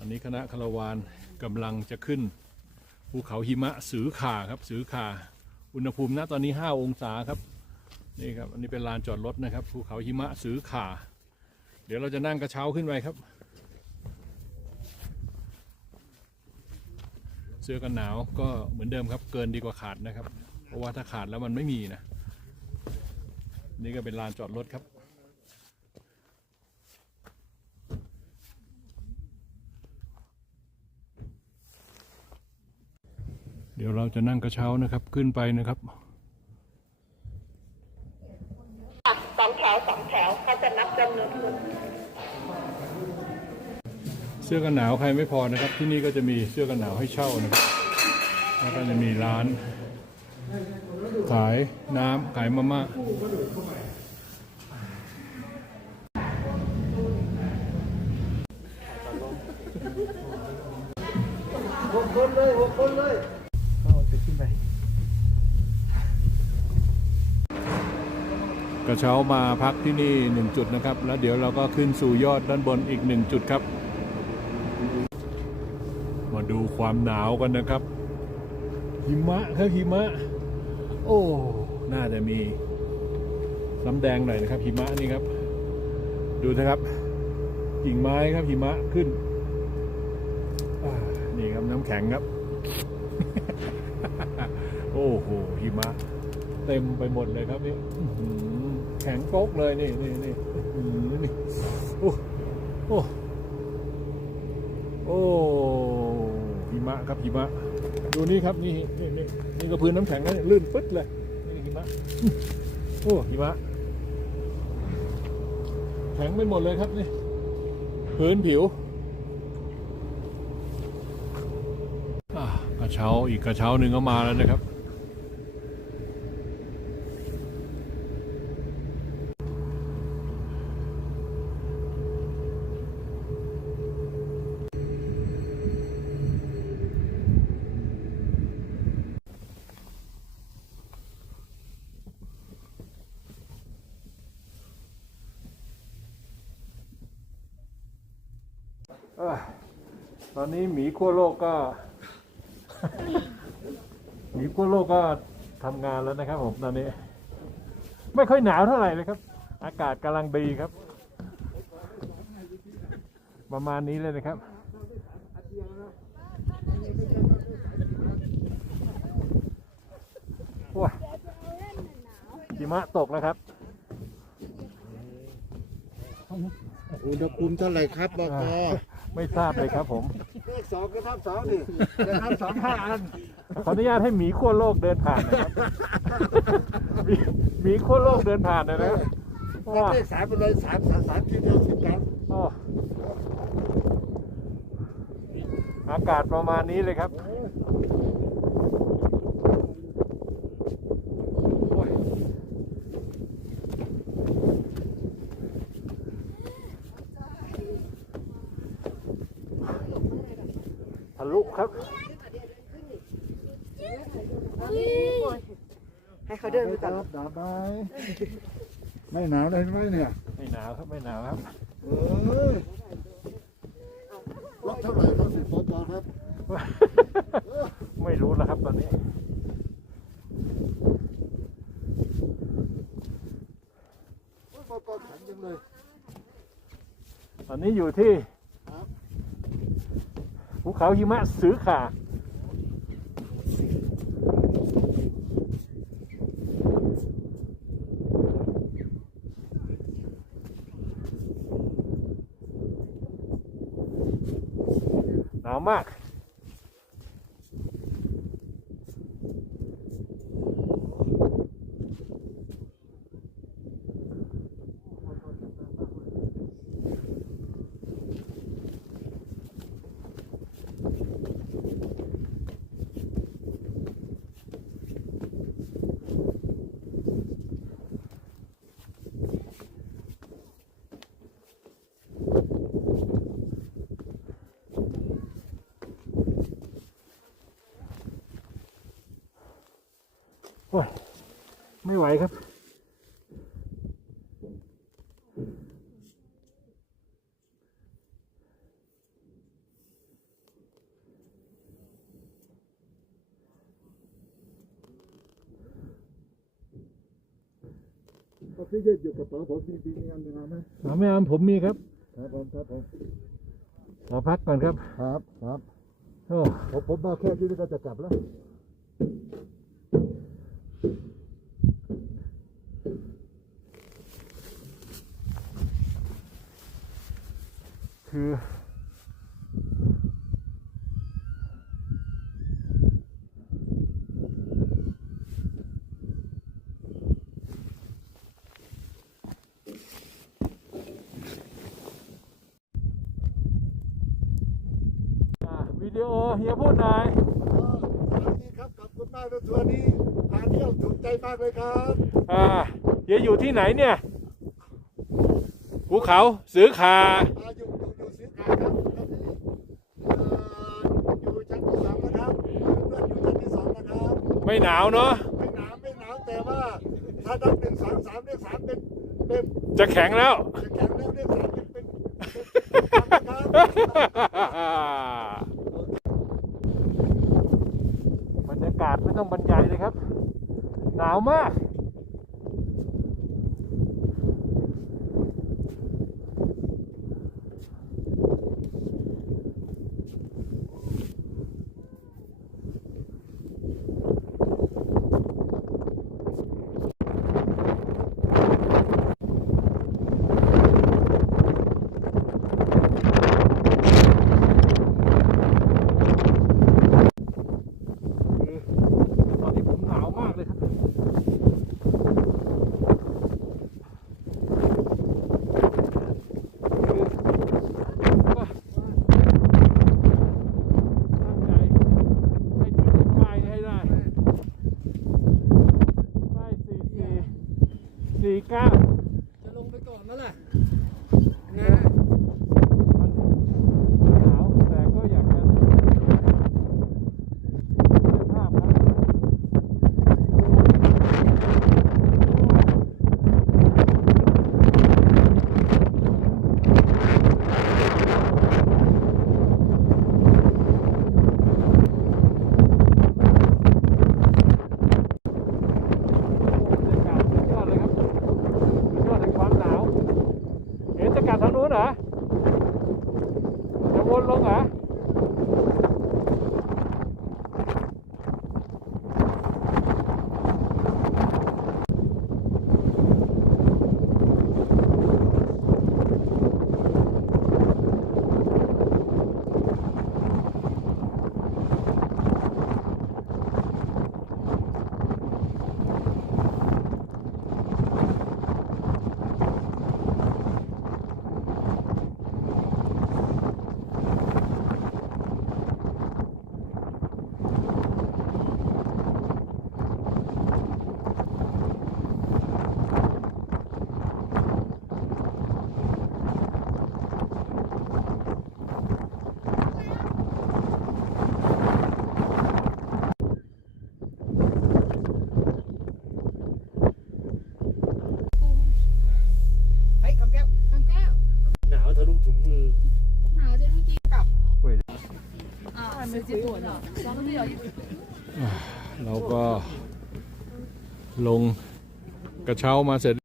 อันนี้คณะคารวานกำลังจะขึ้นภูเขาหิมะสือขาครับสือขาอุณหภูมิณตอนนี้ 5 องศาครับนี่ครับ อันนี้เป็นลานจอดรถนะครับภูเขาหิมะสือขาเดี๋ยวเราจะนั่งกระเช้าขึ้นไปครับ เสื้อกันหนาวก็เหมือนเดิมครับ เกินดีกว่าขาดนะครับ เพราะว่าถ้าขาดแล้วมันไม่มีนะ นี่ก็เป็นลานจอดรถครับ เดี๋ยวเราจะนั่งกระเช้านะครับขึ้นไปนะครับสองแถวสองแถวเขาจะนับจำนวนคนเสื้อกันหนาวใครไม่พอนะครับ ที่นี่ก็จะมีเสื้อกันหนาวให้เช่านะครับแล้วก็จะมีร้านขายน้ำขายมาม่าหกคนเลยหกคนเลย กระเช้ามาพักที่นี่หนึ่งจุดนะครับ แล้วเดี๋ยวเราก็ขึ้นสู่ยอดด้านบนอีกหนึ่งจุดครับ มาดูความหนาวกันนะครับ หิมะครับหิมะ โอ้ น่าจะมีน้ำแดงหน่อยนะครับหิมะนี่ครับ ดูนะครับกิ่งไม้ครับหิมะขึ้นนี่ครับน้ำแข็งครับ โอ้โหหิมะ เต็มไปหมดเลยครับนี่อื้อหือแข็งโป๊กเลยนี่นี่นี่อื้อหือนี่โอ้โอ้โอ้หิมะครับหิมะ ดูนี่ครับนี่นี่นี่นี่ก็พื้นน้ำแข็งนะเนี่ยลื่นปึ๊ดเลยนี่หิมะโอ้หิมะ แข็งไปหมดเลยครับนี่พื้นผิวอะกระเช้าอีกกระเช้าหนึ่งก็มาแล้วนะครับ เอ้ยตอนนี้หมีขั้วโลกก็ หมีขั้วโลกก็ทำงานแล้วนะครับ ผมตอนนี้ ไม่ค่อยหนาวเท่าไหร่เลยครับ อากาศกำลังดีครับ ประมาณนี้เลยนะครับว้าหิมะตกแล้วครับ อุณหภูมิเท่าไหร่ครับบก ไม่ทราบเลยครับผม เลขสองก็ทับสองดิจะทับสองห้าอันขออนุญาตให้หมีขั้วโลกเดินผ่านนะครับหมีหมีขั้วโลกเดินผ่านหนอยนะครับทับว้าเลขสามไปเลยสามสามสามทีเดียวสิบกันโอ้อากาศประมาณนี้เลยครับ โอ้ยทะลุครับ ให้เขาเดินไปก่อนหนาวไหมไม่หนาวเลยไหมเนี่ยไม่หนาวครับไม่หนาวครับเออรถเท่าไหร่รถสิบปอครับ ไม่รู้แล้วครับตอนนี้ปอปอแข็งจังเลยตอนนี้อยู่ที่ครับภูเขาหิมะสือขา หนาวมาก อ้ยไม่ไหวครับ เอาพี่เย็ดอยู่กระเป๋าผมจริงๆมีอันหนึ่เอาไหมถามแม่อาผมมีครับครับผมครับผมขอพักก่อนครับ ครับครับ โอ้ผมมาแค่นี้ก็จะกลับแล้ว คืออะวิดีโอเฮียพูดหน่อยสวัสดีครับ ขอบคุณมากนะทัวร์นี้พาเที่ยวถูกใจมากเลยครับอ่าเฮียอยู่ที่ไหนเนี่ย ภูเขาสือขามาอยู่อยู่อยู่สีขาวครับตอนนี้เอ่ออยู่ชั้นที่สองนะครับเพื่อนอยู่ชั้นที่สองนะครับ ไม่หนาวเนาะไม่หนาวไม่หนาวแต่ว่าถ้านับหนึ่งสองสามเลขสามเป็นเป็นจะแข็งแล้วจะแข็งแล้วเลขสามเป็นเป็นเป็นเป็นครับบรรยากาศไม่ต้องบรรยายเลยครับ หนาวมาก เราก็ลงกระเช้ามาเสร็จ